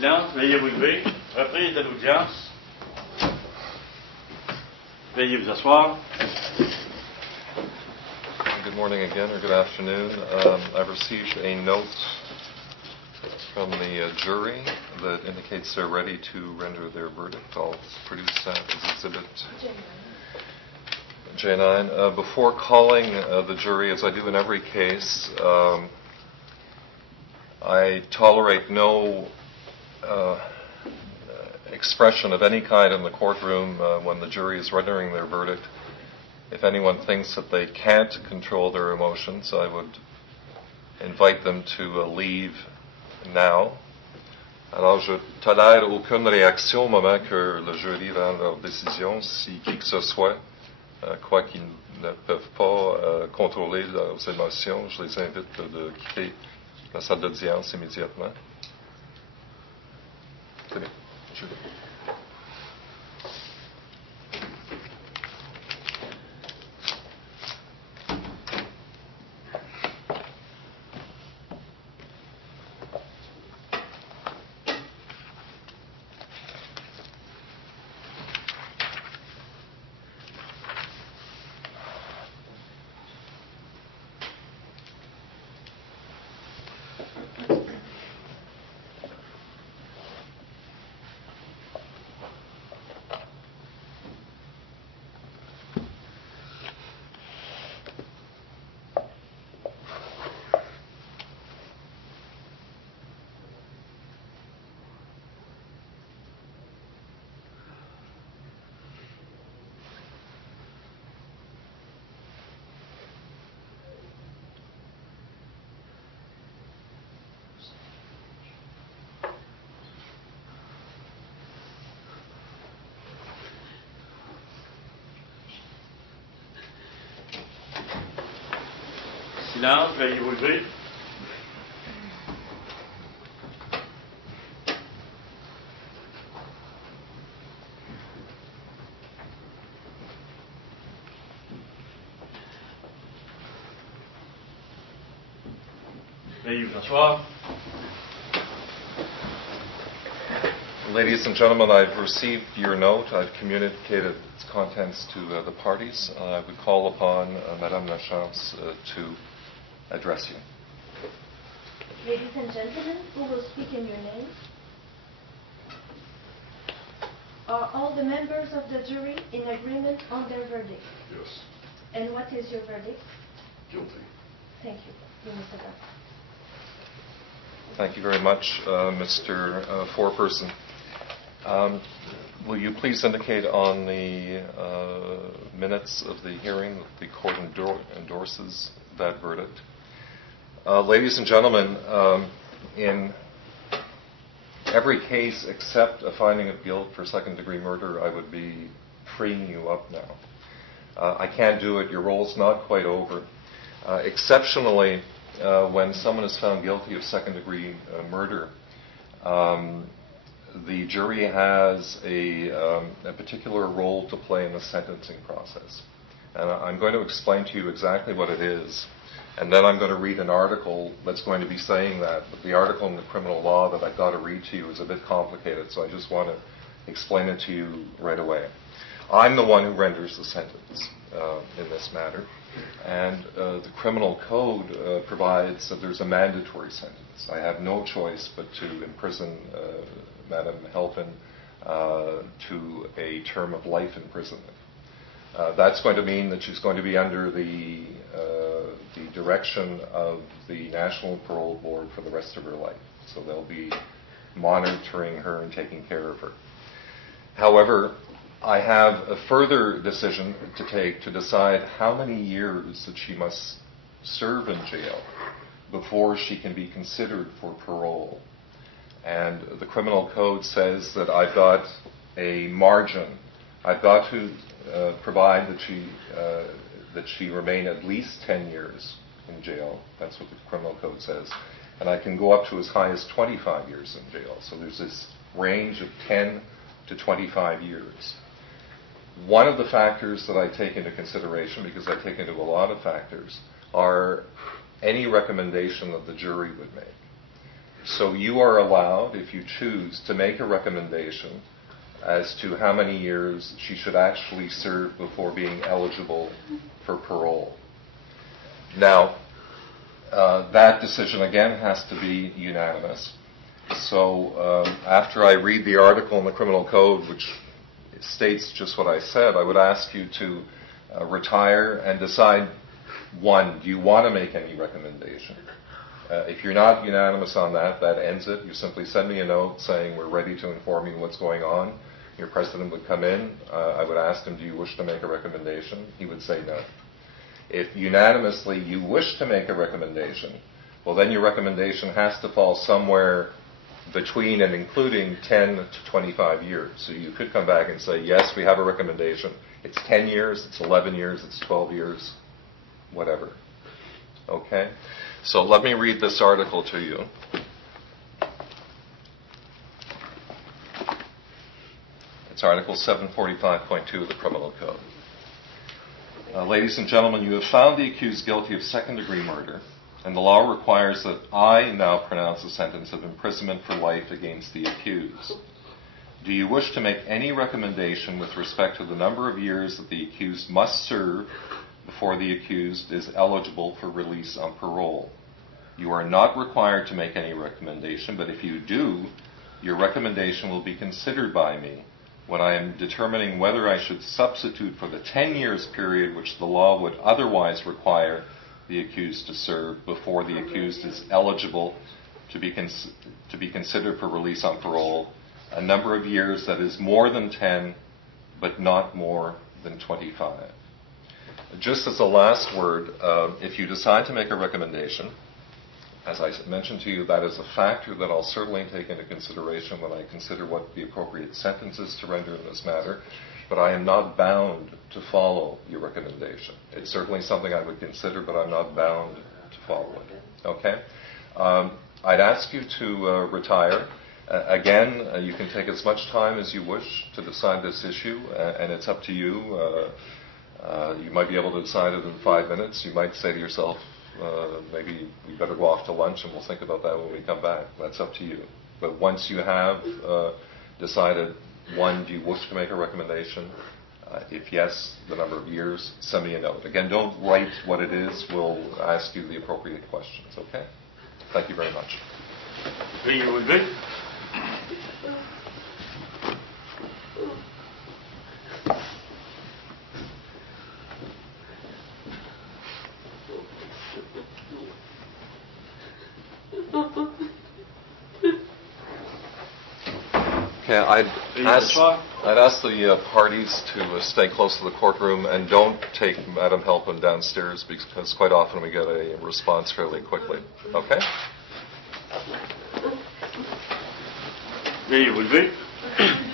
Silence, veuillez vous lever. Reprise de l'audience. Veuillez vous asseoir. Good morning again, or good afternoon. I've received a note from the jury that indicates they're ready to render their verdict. I'll produce that as Exhibit J9. Before calling the jury, as I do in every case, I tolerate no expression of any kind in the courtroom when the jury is rendering their verdict. If anyone thinks that they can't control their emotions, I would invite them to leave now. Alors, je tolère aucune réaction au moment que le jury rend leur décision. Si qui que ce soit croit qu'ils ne peuvent pas contrôler leurs émotions, je les invite de quitter la salle d'audience immédiatement. C'est bien. Julie. Silence, veuillez vous lever. Veuillez vous asseoir. Ladies and gentlemen, I've received your note. I've communicated its contents to the parties. I would call upon Madame Lachance to address you. Ladies and gentlemen, who will speak in your name? Are all the members of the jury in agreement on their verdict? Yes. And what is your verdict? Guilty. Thank you. You may sit down. Thank you very much, Mr. Foreperson. Will you please indicate on the minutes of the hearing that the court endorses that verdict? Ladies and gentlemen, in every case except a finding of guilt for second-degree murder, I would be freeing you up now. I can't do it. Your role's not quite over. Exceptionally, when someone is found guilty of second-degree murder, the jury has a particular role to play in the sentencing process. And I'm going to explain to you exactly what it is. And then I'm going to read an article that's going to be saying that. But the article in the criminal law that I've got to read to you is a bit complicated, so I just want to explain it to you right away. I'm the one who renders the sentence in this matter. And the criminal code provides that there's a mandatory sentence. I have no choice but to imprison Madame Helpin to a term of life imprisonment. That's going to mean that she's going to be under the direction of the National Parole Board for the rest of her life. So they'll be monitoring her and taking care of her. However, I have a further decision to take to decide how many years that she must serve in jail before she can be considered for parole. And the criminal code says that I've got a margin. I've got to provide that she remain at least 10 years in jail. That's what the criminal code says. And I can go up to as high as 25 years in jail. So there's this range of 10 to 25 years. One of the factors that I take into consideration, because I take into a lot of factors, are any recommendation that the jury would make. So you are allowed, if you choose, to make a recommendation as to how many years she should actually serve before being eligible for parole. Now, that decision again has to be unanimous. So after I read the article in the Criminal Code, which states just what I said, I would ask you to retire and decide, one, do you want to make any recommendation? If you're not unanimous on that, that ends it. You simply send me a note saying we're ready to inform you what's going on. Your president would come in. I would ask him, do you wish to make a recommendation? He would say no. If unanimously you wish to make a recommendation, well, then your recommendation has to fall somewhere between and including 10 to 25 years. So you could come back and say, yes, we have a recommendation. It's 10 years, it's 11 years, it's 12 years, whatever. Okay? So let me read this article to you. It's Article 745.2 of the Criminal Code. Ladies and gentlemen, you have found the accused guilty of second-degree murder, and the law requires that I now pronounce a sentence of imprisonment for life against the accused. Do you wish to make any recommendation with respect to the number of years that the accused must serve before the accused is eligible for release on parole? You are not required to make any recommendation, but if you do, your recommendation will be considered by me when I am determining whether I should substitute for the 10 years period which the law would otherwise require the accused to serve before the accused is eligible to be considered for release on parole, a number of years that is more than 10, but not more than 25. Just as a last word, if you decide to make a recommendation, as I mentioned to you, that is a factor that I'll certainly take into consideration when I consider what the appropriate sentence is to render in this matter, but I am not bound to follow your recommendation. It's certainly something I would consider, but I'm not bound to follow it. Okay? I'd ask you to retire. Again, you can take as much time as you wish to decide this issue, and it's up to you. You might be able to decide it in 5 minutes. You might say to yourself, maybe we better go off to lunch and we'll think about that when we come back. That's up to you. But once you have decided, one, do you wish to make a recommendation? If yes, the number of years, send me a note. Again, don't write what it is. We'll ask you the appropriate questions, okay? Thank you very much. Veuillez vous lever. Okay, I'd ask the parties to stay close to the courtroom and don't take Madam Halpin downstairs because quite often we get a response fairly quickly. Okay? Veuillez vous lever.